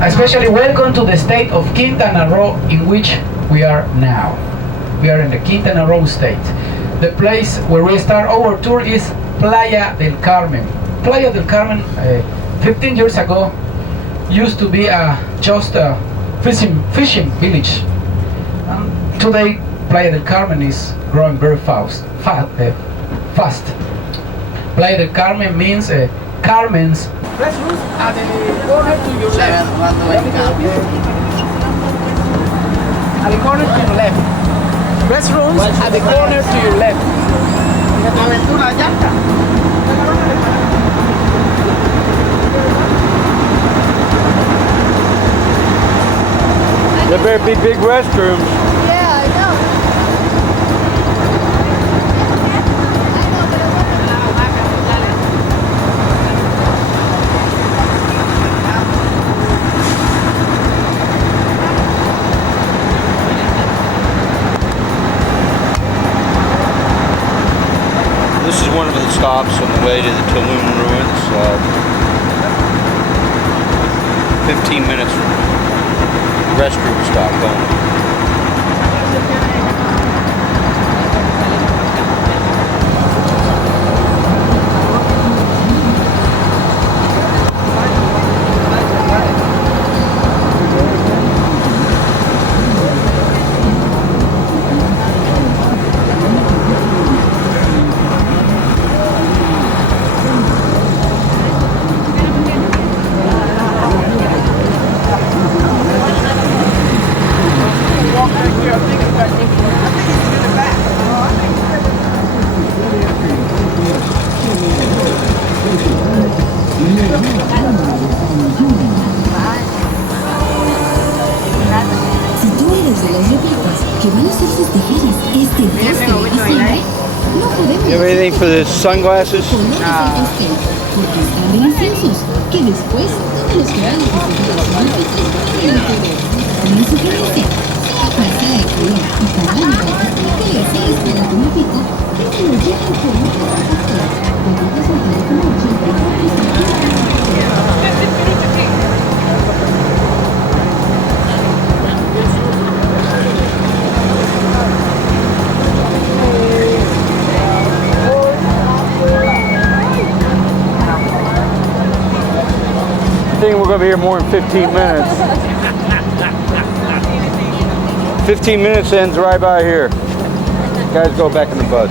Especially welcome to the state of Quintana Roo, in which we are now. We are in the Quintana Roo state. The place where we start our tour is Playa del Carmen. Playa del Carmen, 15 years ago, used to be just a fishing village. Today, Playa del Carmen is growing very fast. Playa del Carmen means Carmen's. Restrooms at the corner to your left. At the corner to your left. Restrooms at the corner to your left. There better be big restrooms. Yeah, I know. This is one of the stops on the way to the Tulum ruins. 15 minutes restroom stop only. Si tú eres de los repitos que van a ser festejadas este 2 de diciembre, no podemos You have anything for the sunglasses? ponerles el pastel, porque están deliciosos, que después todos los que van a festejar los olímpicos van a poder. Una sugerencia, sea cual sea el color y tamaño del pastel que desees para tu olímpico, que te lo lleven con un pastel. Conectas al teléfono 84. I think we're going to be here more than 15 minutes. 15 minutes ends right by here. Guys, go back in the bus.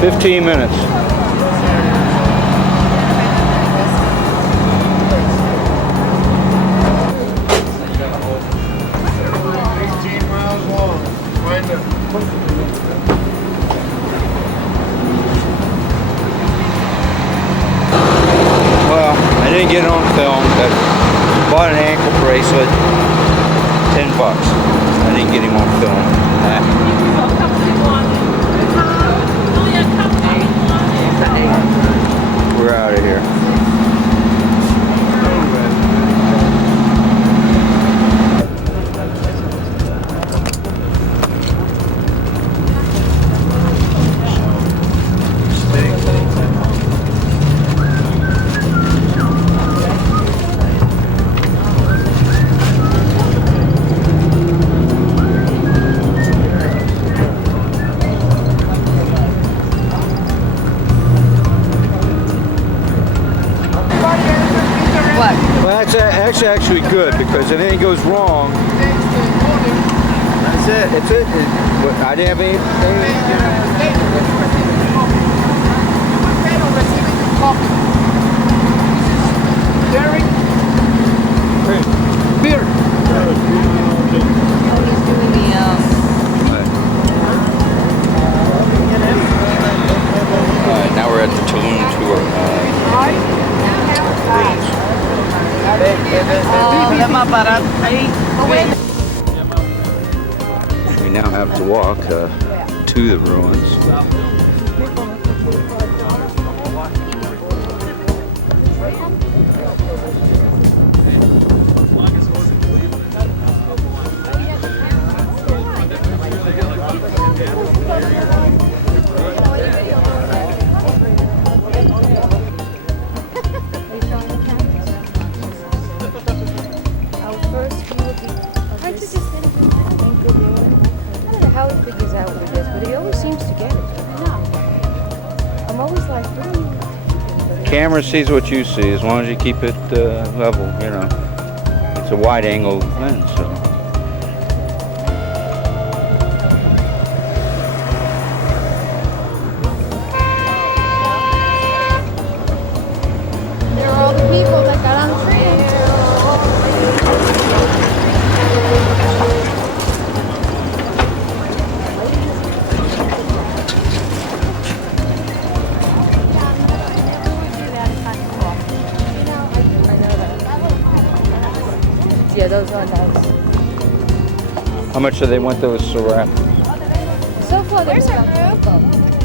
"15 minutes. Well, I didn't get it on film, but bought an ankle bracelet, $10. I didn't get him on film. We're out of here. Well, that's actually good, because if anything goes wrong, that's it. That's it. I didn't have any. Beer. Alright, now we're at the Tulum tour. We now have to walk to the ruins. Our first view of this anchor room. I don't know how he figures out what it is, but he always seems to get it. I'm always like, Camera sees what you see as long as you keep it level, you know. It's a wide angle lens, so. there are all the people that got on the train. Yeah, those are nice. How much do they want those Syrah? So far, there's our room.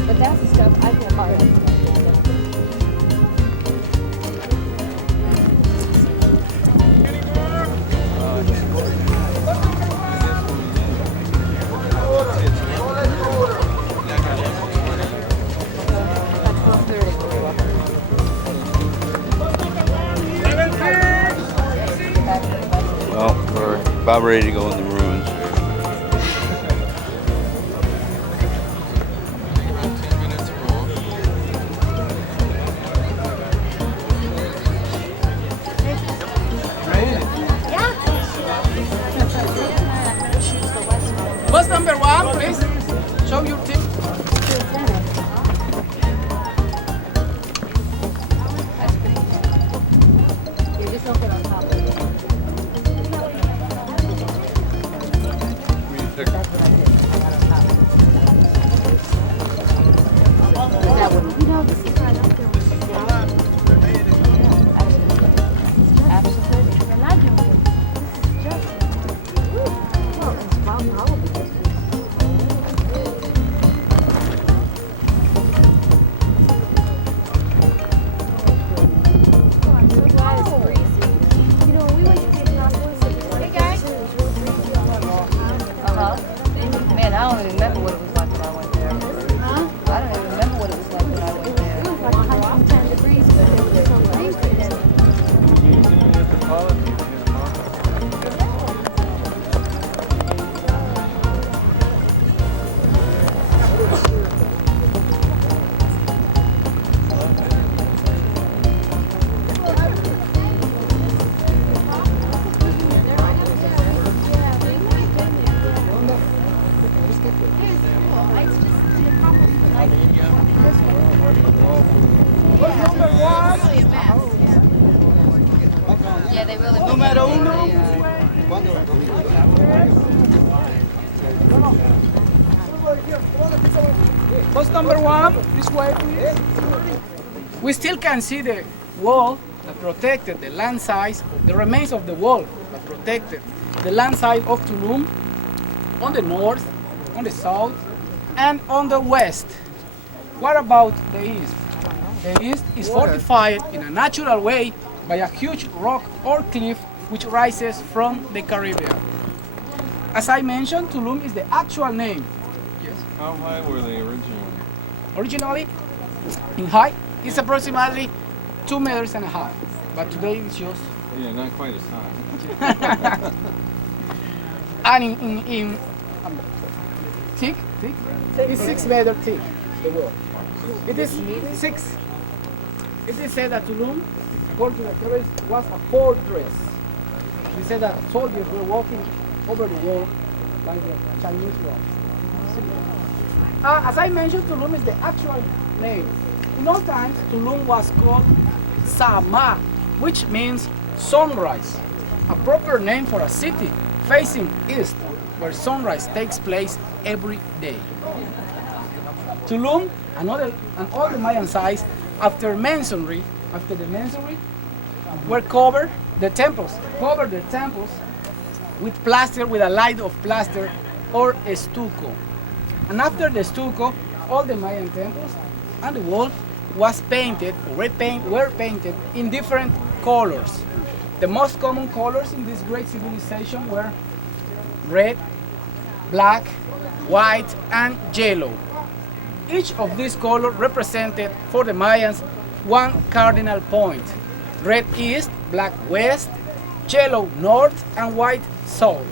But that's the stuff I can buy. Well, we're about ready to go in the ruins. Bus number 1, please. Show your team. You're just looking on top of it. That's what I did. I got on top. That wouldn't. You know, this is right up there. Absolutely. You're not joking. Just. Well, it's probably just. Oh, I'm so glad it's breezy. You know, we went to the hospital. Hey guys. It was real breezy. Man, I don't even remember what it was like when I went there. Huh? I don't even remember what it was like when I went there. It was like 110 degrees, but it was so breezy. Yeah, they really. Número 1. Bus number 1, this way please. We still can see the wall that protected the land size, the remains of the wall that protected the land side of Tulum on the north, on the south, and on the west. What about the east? The east is fortified in a natural way by a huge rock or cliff which rises from the Caribbean. As I mentioned, Tulum is the actual name. Yes. How high were they originally? Originally, in height, it's approximately 2.5 meters, but today it's just. Yeah, not quite as high. And in thick, it's 6 meters thick. The wall. It is 6. It is said that Tulum, according to the theories, was a fortress. They said that soldiers were walking over the wall like the Chinese wall. As I mentioned, Tulum is the actual name. In old times, Tulum was called Sama, which means sunrise, a proper name for a city facing east, where sunrise takes place every day. Tulum and all the Mayan sites after the masonry, were covered the temples with plaster, with a light of plaster or stucco. And after the stucco, all the Mayan temples and the wall was painted or were painted in different colors. The most common colors in this great civilization were red, black, white, and yellow. Each of these colors represented for the Mayans one cardinal point: red east, black west, yellow north, and white south.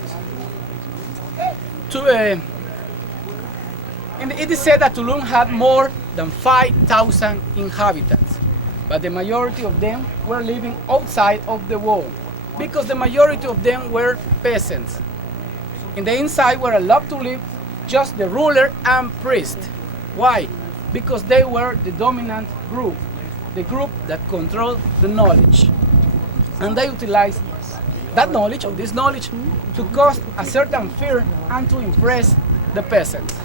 It is said that Tulum had more than 5,000 inhabitants, but the majority of them were living outside of the wall because the majority of them were peasants. In the inside were allowed to live just the ruler and priest. Why? Because they were the dominant group, the group that controlled the knowledge. And they utilized that knowledge, or this knowledge, to cause a certain fear and to impress the peasants.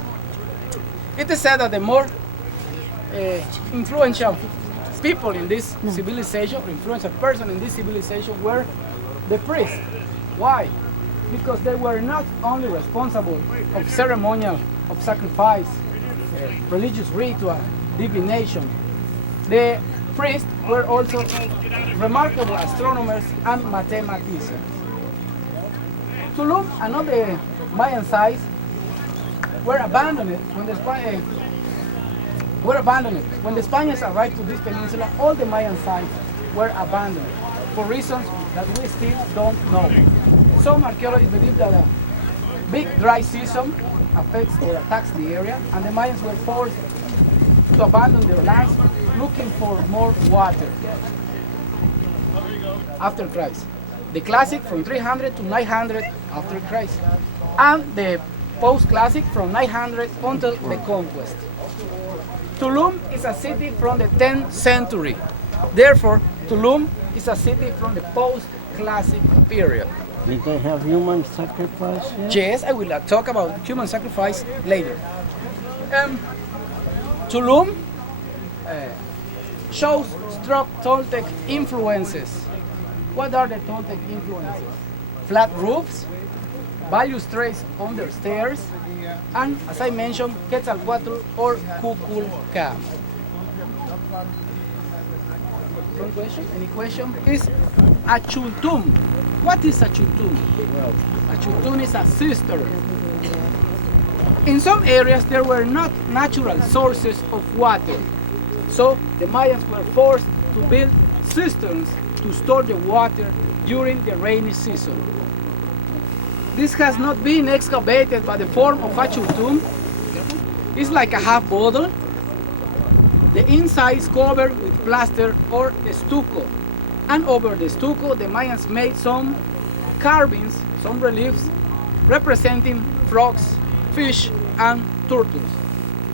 It is said that the more influential people in this civilization, or influential person in this civilization, were the priests. Why? Because they were not only responsible of ceremonial, of sacrifice, religious ritual, divination. The priests were also remarkable astronomers and mathematicians. Tulum and other Mayan sites were abandoned when the Spaniards arrived to this peninsula. All the Mayan sites were abandoned for reasons that we still don't know. Some archaeologists believe that a big dry season affects or attacks the area, and the Mayans were forced to abandon their lands looking for more water. After Christ. The classic from 300 to 900 after Christ. And the post-classic from 900 until the conquest. Tulum is a city from the 10th century. Therefore, Tulum is a city from the post-classic period. Did they have human sacrifice here? Yes, I will talk about human sacrifice later. Tulum shows strong Toltec influences. What are the Toltec influences? Flat roofs, balustrades on their stairs, and, as I mentioned, Quetzalcoatl or Kukulkan. One question? Any question? Is a chultum. What is a chultum? A chultum is a cistern. In some areas there were not natural sources of water, so the Mayans were forced to build cisterns to store the water during the rainy season. This has not been excavated, but the form of a chultum is like a half bottle. The inside is covered with plaster or stucco, and over the stucco the Mayans made some carvings, some reliefs representing frogs, fish, and turtles.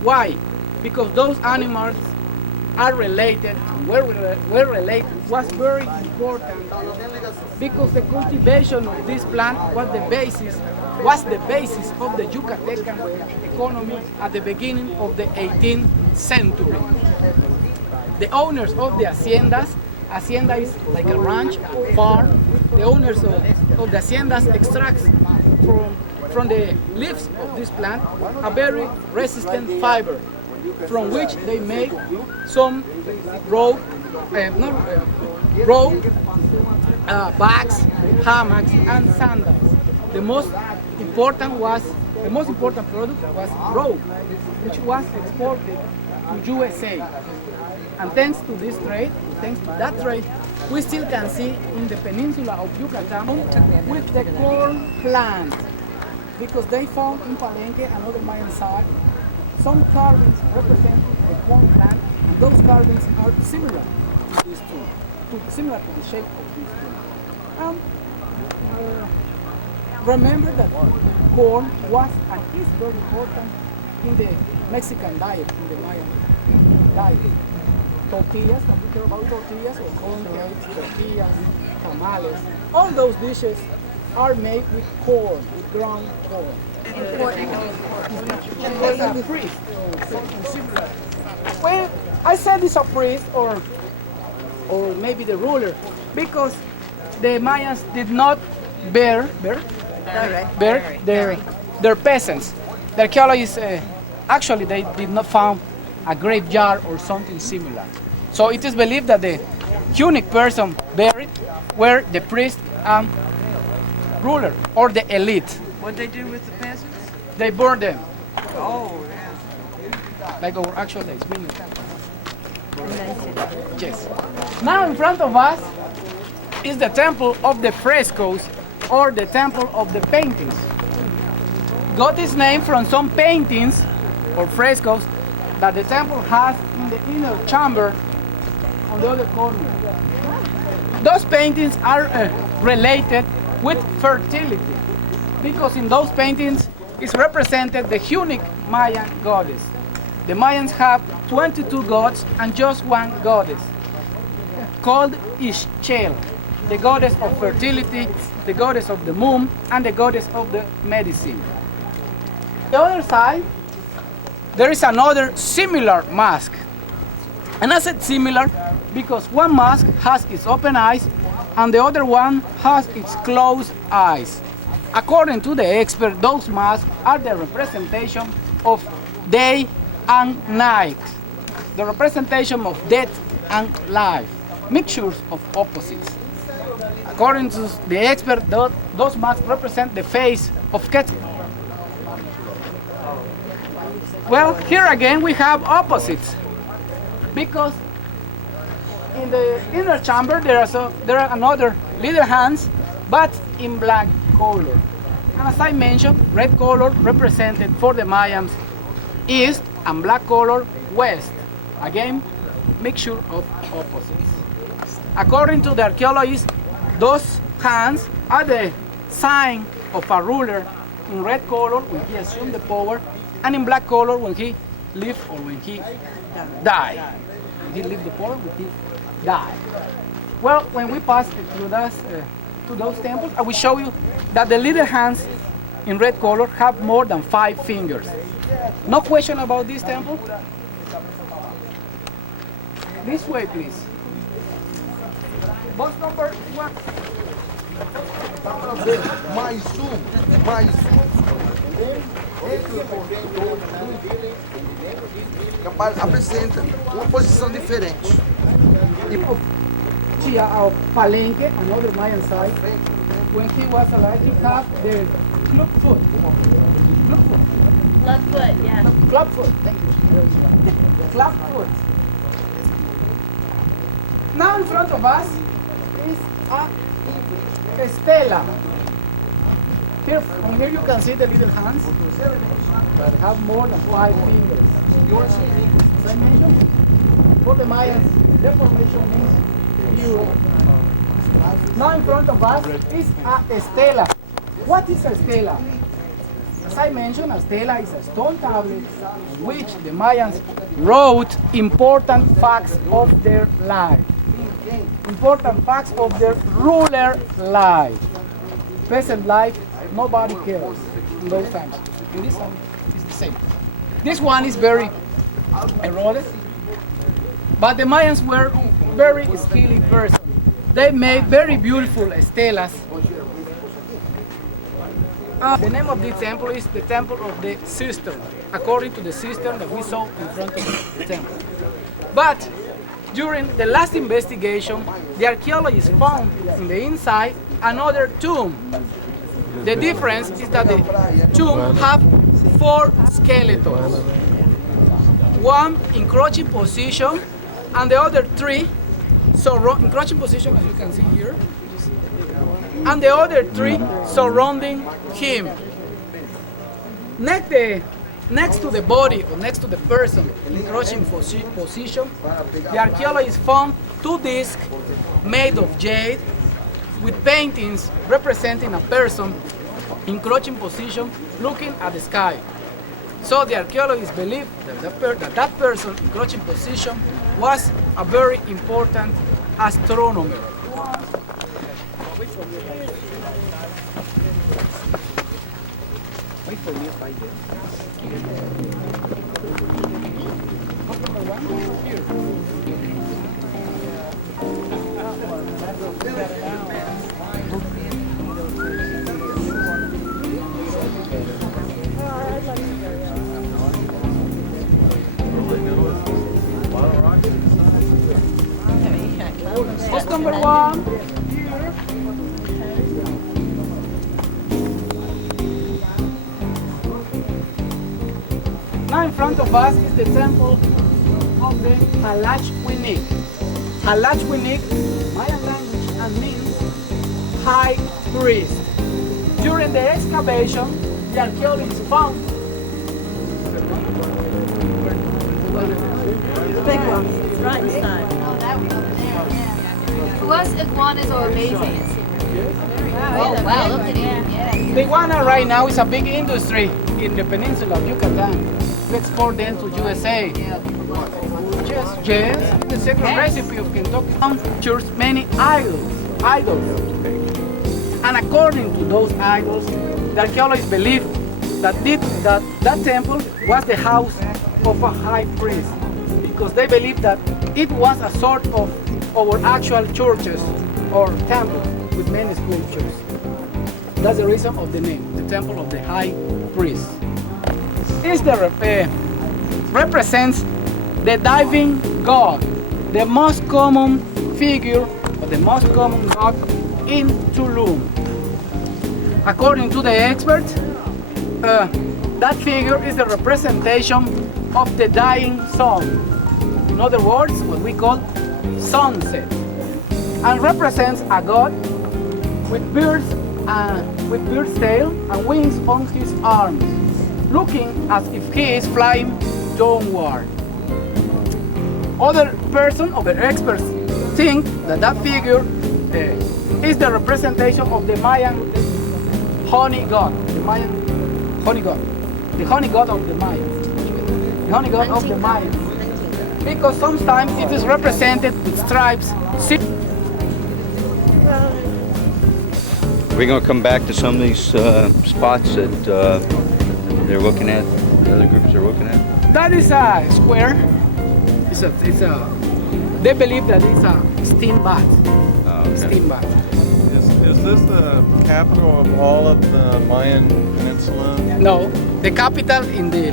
Why? Because those animals are related, were related, was very important because the cultivation of this plant was the basis of the Yucatecan economy at the beginning of the 18th century. The owners of the hacienda is like a ranch, farm. The owners of the haciendas extract from the leaves of this plant a very resistant fiber, from which they make some bags, hammocks, and sandals. The most important product was rope, which was exported to USA. And thanks to that trade, we still can see in the peninsula of Yucatan with the corn plant, because they found in Palenque and other Mayan sites some carvings representing the corn plant, and those carvings are similar to this tree, similar to the shape of this tree. Remember that corn was and is very important in the Mexican diet, in the Mayan diet. Tortillas, can we hear about tortillas, or corn cakes, tortillas, tamales? All those dishes are made with corn, with ground corn. Was a priest, something similar. Well, I said it's a priest or maybe the ruler, because the Mayans did not bear their peasants. The archaeologists actually they did not find a graveyard or something similar. So it is believed that the unique person buried were the priest and ruler, or the elite. What they do with the peasants? They burned them. Oh, yeah. Like our actual days, being a temple. Yes. Now in front of us is the temple of the Frescoes, or the temple of the paintings. Got its name from some paintings or frescoes that the temple has in the inner chamber on the other corner. Those paintings are related with fertility, because in those paintings is represented the unique Mayan goddess. The Mayans have 22 gods and just one goddess, called Ixchel, the goddess of fertility, the goddess of the moon, and the goddess of the medicine. The other side, there is another similar mask. And I said similar because one mask has its open eyes and the other one has its closed eyes. According to the expert, those masks are the representation of day and night, the representation of death and life, mixtures of opposites. According to the expert, those masks represent the face of Quetzal. Well, here again we have opposites, because in the inner chamber there are another little hands, but in black color. And as I mentioned, red color represented for the Mayans east and black color west. Again, mixture of opposites. According to the archaeologists, those hands are the sign of a ruler in red color when he assumed the power, and in black color when he lived or when he died. When he lived the power, when he died. Well, when we pass through to those temples, I will show you that the little hands in red color have more than 5 fingers. No question about this temple? This way, please. Box number 1. Mais apresenta uma posição diferente. Chia of Palenque, another Mayan site, when he was alive, he had the club foot. Club foot. Club foot, yeah. Club foot, thank you. Club foot. Now in front of us is a stela. From here you can see the little hands that have more than 5 fingers. As I mentioned, for the Mayans, deformation means hero. Now in front of us is a stela. What is a stela? As I mentioned, a stela is a stone tablet in which the Mayans wrote important facts of their life. Important facts of their ruler life. Peasant life, nobody cares in those times. In this time, it's the same. This one is very eroded, but the Mayans were very skilled persons. They made very beautiful stelas. The name of this temple is the Temple of the Cistern, according to the cistern that we saw in front of the temple. But during the last investigation, the archaeologists found in the inside another tomb. The difference is that the tomb have 4 skeletons. One in crouching position and the other 3 in crouching position, as you can see here, and the other 3 surrounding him. Next to the body, or next to the person in crouching position, the archaeologists found 2 discs made of jade with paintings representing a person in crouching position looking at the sky. So the archaeologists believe that that person in crouching position was a very important astronomer. Wait for me right there. What's number 1? Here. Now in front of us is the temple of the Halachwinik. Halachwinik, Mayan language, and means high priest. During the excavation, the archaeologists found The big one. It's right inside. To us, iguanas are amazing. Oh, wow, look at him. the iguana right now is a big industry in the peninsula of Yucatan. We export them to USA. Yes. The secret recipe of Kentucky features many idols. And according to those idols, the archaeologists believe that that temple was the house of a high priest, because they believe that it was a sort of our actual churches or temples with many sculptures. That's the reason of the name, the temple of the high priest. It represents the diving god, the most common figure or the most common god in Tulum. According to the experts, that figure is the representation of the dying sun. In other words, what we call sunset, and represents a god with bird's tail and wings on his arms, looking as if he is flying downward. Other experts think that figure is the representation of the Mayan honey god, the honey god of the Mayans, the honey god of the Mayans, because sometimes it is represented with stripes. We're going to come back to some of these spots that they're looking at, the other groups are looking at. That is a square. They believe that it's a steam bath. Oh, okay. Steam bath. Is this the capital of all of the Mayan Peninsula? No, the capital in the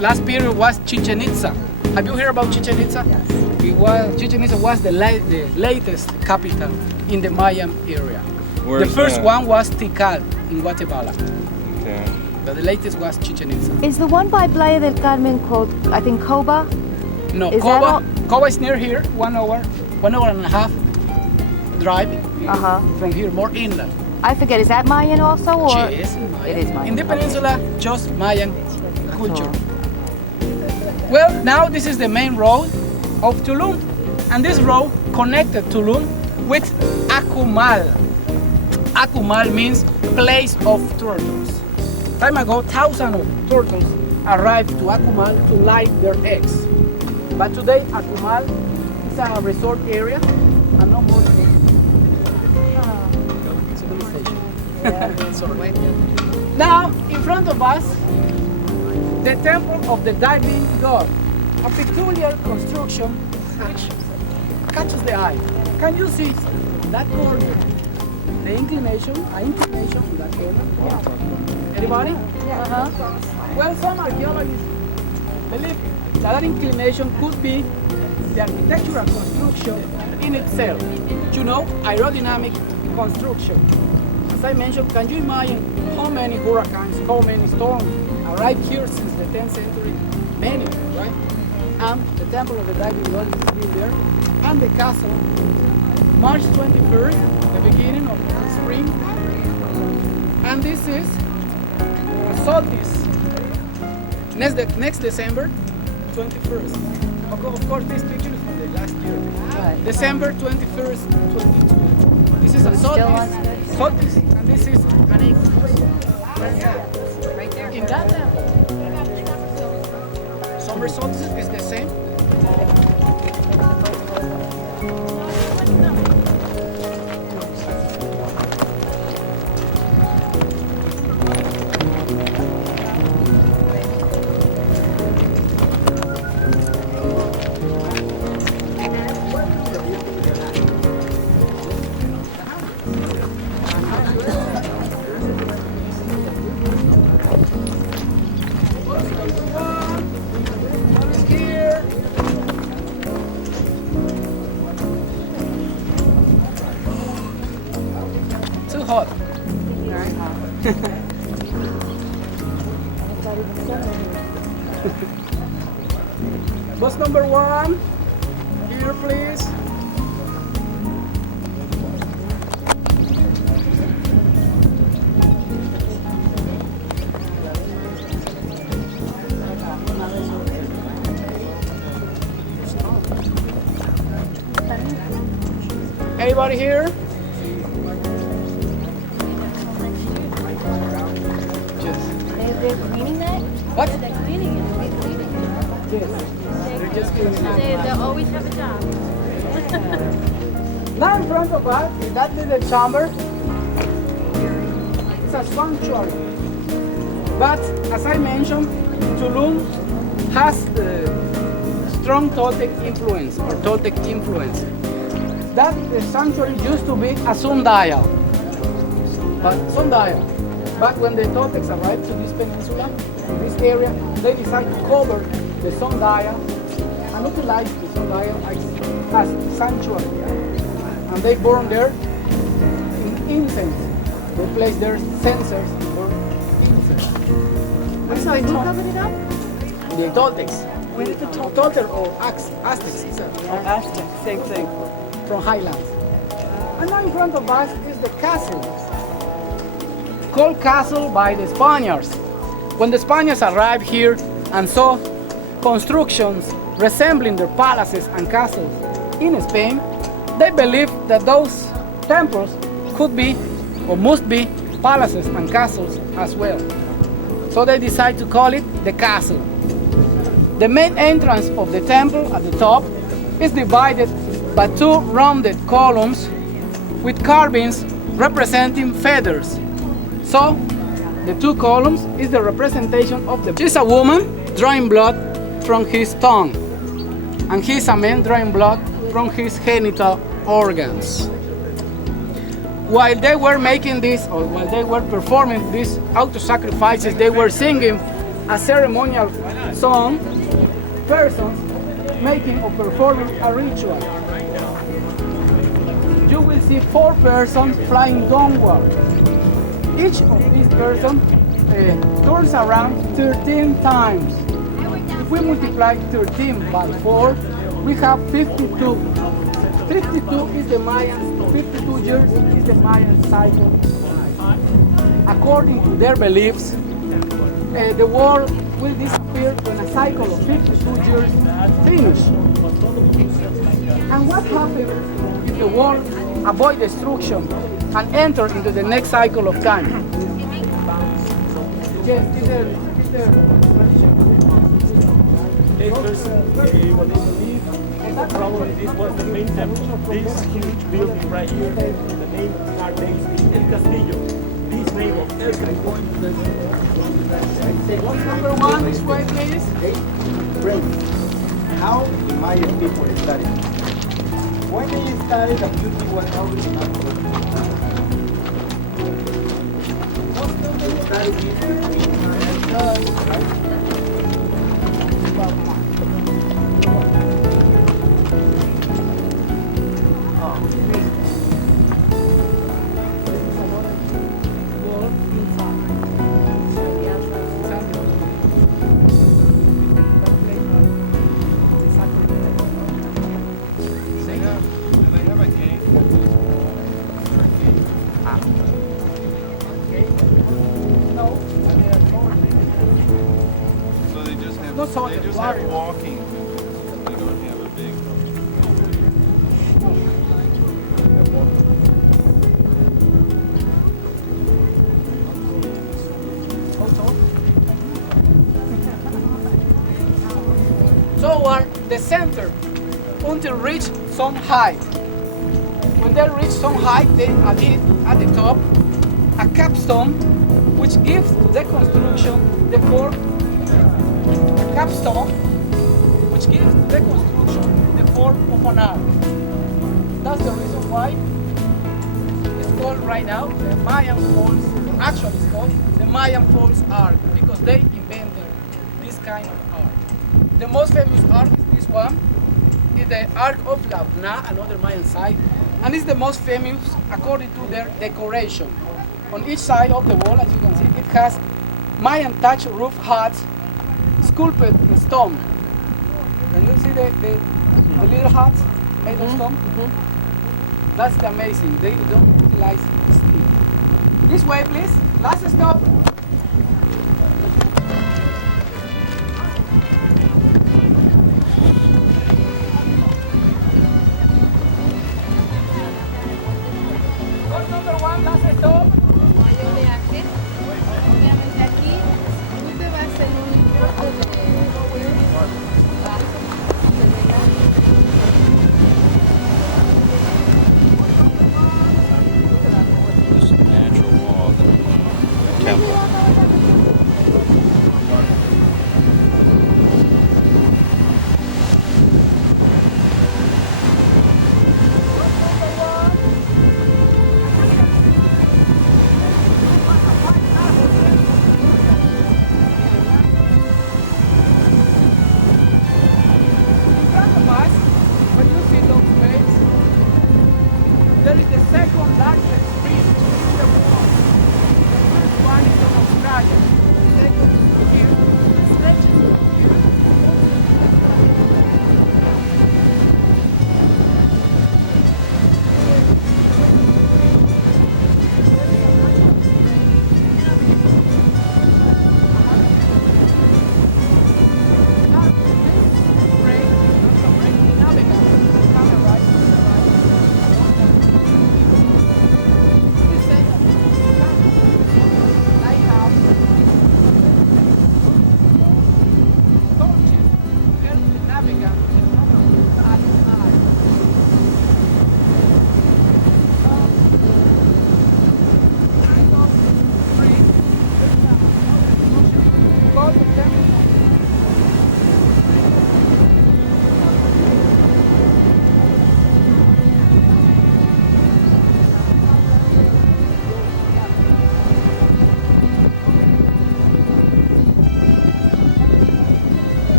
last period was Chichen Itza. Have you heard about Chichen Itza? Chichen Itza was the latest capital in the Mayan area. Where's the first that? one was Tikal in Guatemala. Okay. But the latest was Chichen Itza. Is the one by Playa del Carmen called, I think, Coba? No, Is that all- Coba is near here, 1 hour and a half drive from here, more inland. I forget, is that Mayan also? Or? Yes, Mayan. It is Mayan. In the peninsula, just Mayan culture. Well, now this is the main road of Tulum, and this road connected Tulum with Akumal. Akumal means place of turtles. Time ago, thousands of turtles arrived to Akumal to lay their eggs. But today, Akumal is a resort area and no more civilization. Sorry. Now, in front of us, the temple of the diving god, a peculiar construction which catches the eye. Can you see that corner? The inclination on that corner? Yeah. Anybody? Yeah. Well, some archaeologists believe that inclination could be the architectural construction in itself. You know, aerodynamic construction. As I mentioned, can you imagine how many hurricanes, how many storms arrived here since the 10th century? Many, right? And the temple of the diving god is still there. And the castle, March 21st, the beginning of spring. And this is solstice. Next December 21st. Of course, this picture is from the last year. Right. December 21st, 22. This is a solstice, and this is an eclipse. Right there. In that temple, summer solstice is the same. Too hot. Bus number 1, here please. Anybody here? They're cleaning that? What? They're cleaning it. They're cleaning it. Yes. They're just cleaning it. They'll always have a job. Now in front of us, is that little chamber? It's a sanctuary. But as I mentioned, Tulum has strong Toltec influence or Toltec influence. That the sanctuary used to be a sundial. But when the Toltecs arrived to this peninsula, to this area, they decided to cover the sundial and utilize the sundial as sanctuary. And they burn there in incense. They place their censers for incense. So who covered it up? The Toltecs. Where did the Toltecs or Aztecs? Aztec, same thing. From highlands. And now in front of us is the castle. Called castle by the Spaniards. When the Spaniards arrived here and saw constructions resembling their palaces and castles in Spain, they believed that those temples could be or must be palaces and castles as well. So they decided to call it the castle. The main entrance of the temple at the top is divided by 2 rounded columns with carvings representing feathers. So the 2 columns is the representation of she's a woman drawing blood from his tongue, and he's a man drawing blood from his genital organs. While they were making this, or while they were performing these auto-sacrifices, they were singing a ceremonial song, persons making or performing a ritual. You will see 4 persons flying downward. Each of these persons turns around 13 times. If we multiply 13 by 4, we have 52. 52 is the Mayan, 52 years is the Mayan cycle. According to their beliefs, the world will disappear when a cycle of 52 years finish. And what happens if the world avoid destruction and enter into the next cycle of time? Yes, is there what they believe, probably this was the main temple. This huge building right here, the name are names El Castillo. This name of El Castillo. What's number 1? This way, please. How the Mayan people studied. When they started, the beauty was always not They just have walking. They don't have a big. Toward the center until reach some height. When they reach some height, they add at the top a capstone which gives to the construction the form capstone, which gives to the construction the form of an arc. That's the reason why it's called right now the Mayan Falls. Actually, it's called the Mayan Falls Arc because they invented this kind of arc. The most famous arc is this one. It's the Arc of Labna, another Mayan site, and it's the most famous according to their decoration. On each side of the wall, as you can see, it has Mayan thatch roof huts sculpted in stone. Can you see the little huts made of stone? That's the amazing. They don't utilize steel. This way, please. Last stop. Course number 1, last stop. Obviamente aquí tú te vas en un importe de This is the natural wall of the temple. There is the second largest stream in the world. The first one is in Australia. The second is here. Stretches from here.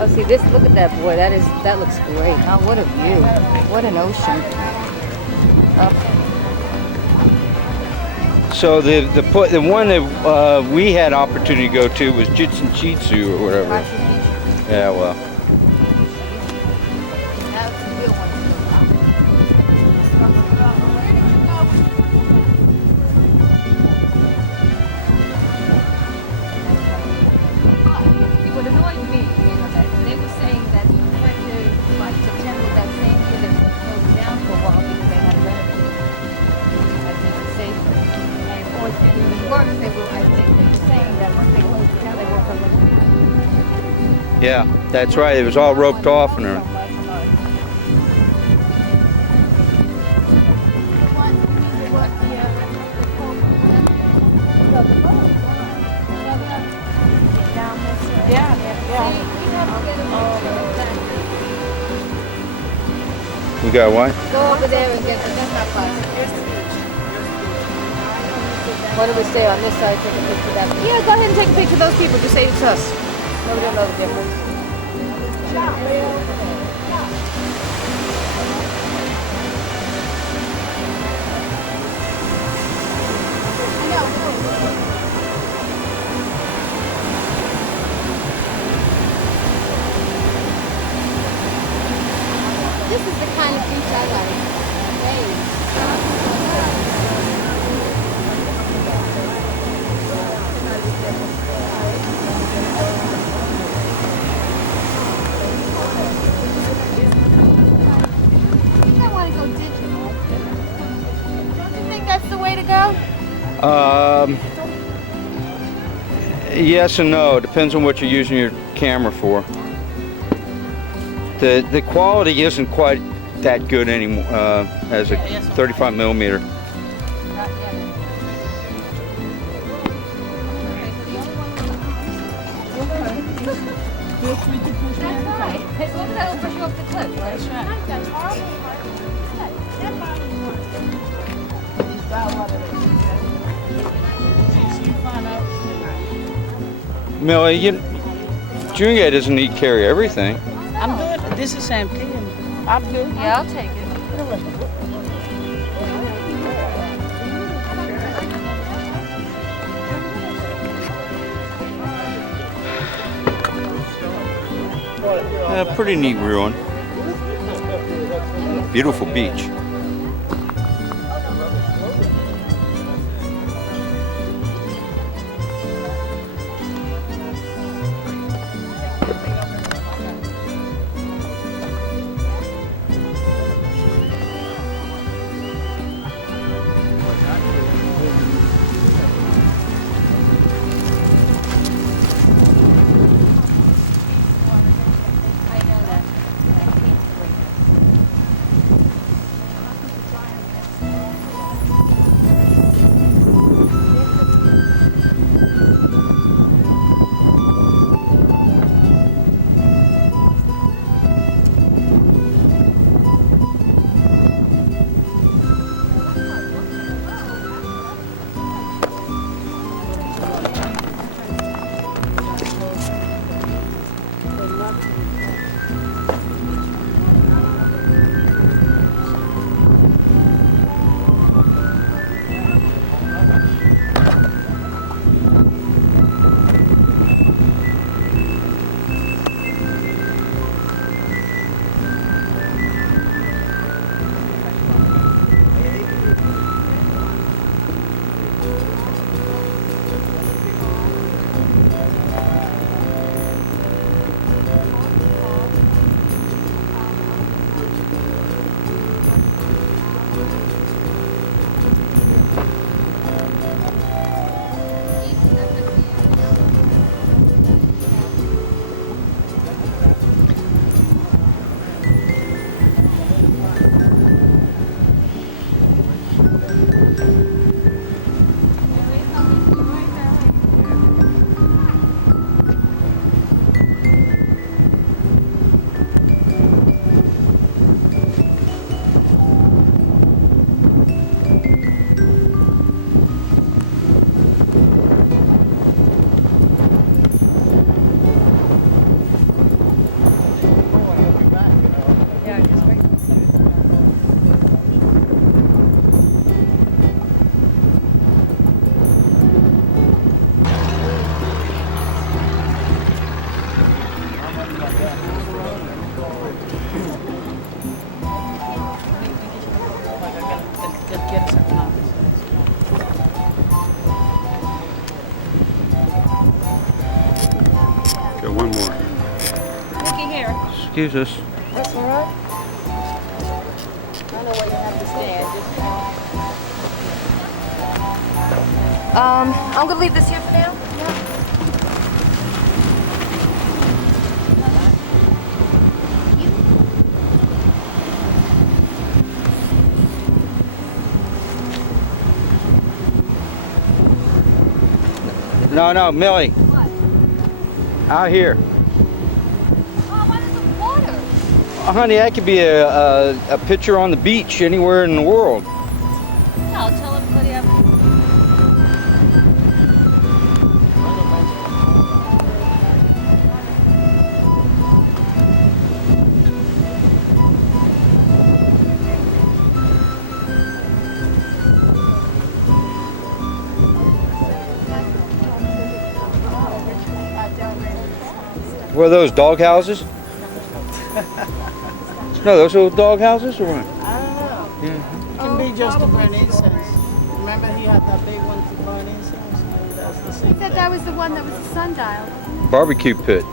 Oh, see this, look at that, boy, that looks great. Oh, what a view. What an ocean. Oh. So the one that we had opportunity to go to was Chichen Itza or whatever. Yeah, well. That's the real one. What annoyed me is that they were saying that effective like September that same year they were closed down for a while because they had renovated. I think it's safer. And of course, then even worse, they were, I think they were saying that once they closed it down, they weren't going to. Yeah, that's right. It was all roped off and everything. You got what? Go over there and get the desktop class. Why don't we stay on this side, take a picture of that? Yeah, go ahead and take a picture of those people. Just say it's us. Nobody will know the difference. This is the kind of beach I like. I want to go digital. You think that's the way to go? Yes and no. Depends on what you're using your camera for. The quality isn't quite that good anymore as a 35 millimeter. Hey, look at that, it'll push you off the cliff. That's right. That's horrible. Millie, Junior doesn't need to carry everything. I'm good. This is empty. I'm good. Yeah, I'll take it. Pretty neat ruin. Beautiful beach. I know that. I hate to wait. Got one more. Looky here. Excuse us. That's all right. I don't know where you have to stand. I'm gonna leave this here for now. No, Millie. What? Out here. Oh, what is the water? Oh, honey, that could be a picture on the beach anywhere in the world. Yeah, I'll tell everybody I'm... What are those, dog houses? No, those are dog houses or what? I don't know. Yeah. It can be just to burn incense. Remember he had that big one to burn incense? Maybe that's the same I thought thing. that was the one that was a sundial. Barbecue pit.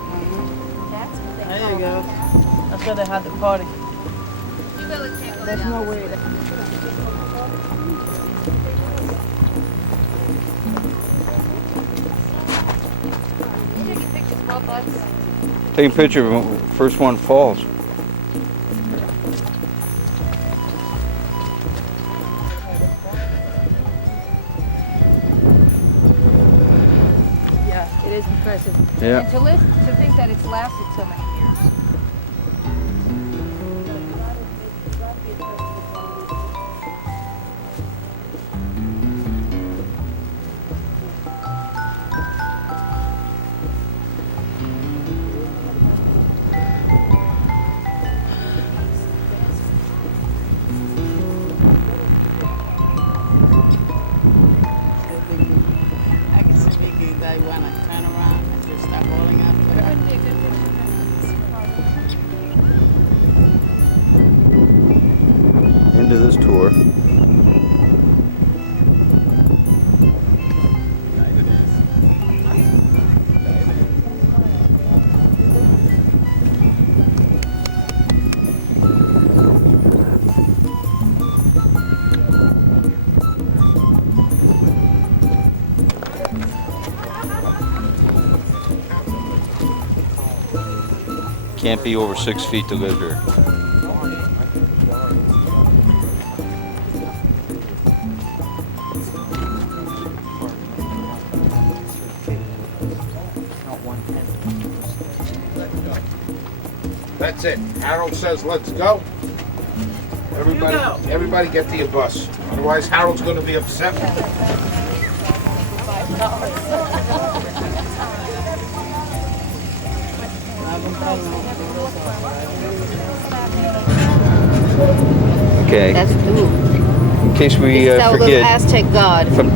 That's what they There you go. That's where they had the party. You really can't go There's down no this way. You taking pictures, Bob Bucks? Take a picture of when first one falls. Yeah, it is impressive. Yeah. And to think that it's lasted so many years. of this tour. Can't be over 6 feet to live here. That's it. Harold says, let's go. Everybody get to your bus. Otherwise, Harold's going to be upset. Okay. That's In case we the forget, Aztec god. from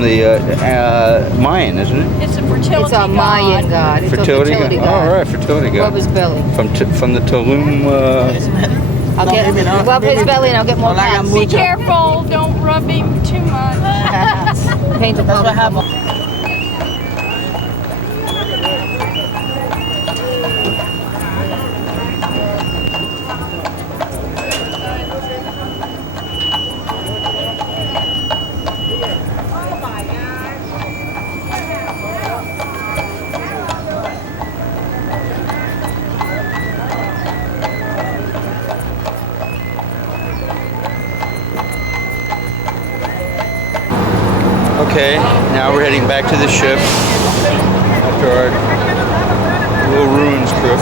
the Mayan, isn't it? It's a fertility It's a Mayan god. It's Fertility a fertility god. god. All right, fertility Rub god. his belly. From the Tulum. I'll get rub his belly and I'll get more pats. Be careful, don't rub him too much. Paint the color. Okay, now we're heading back to the ship after our little ruins trip.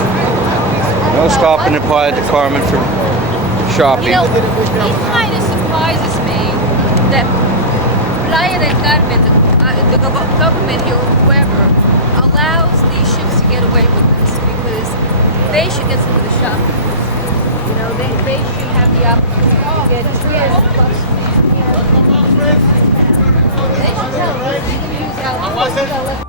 No stopping at Playa del Carmen for shopping. You know, it kind of surprises me that Playa del Carmen, the government here, or whoever, allows these ships to get away with this because they should get some of the shopping. You know, they should have the opportunity to get 3 plus. They should tell us you can use our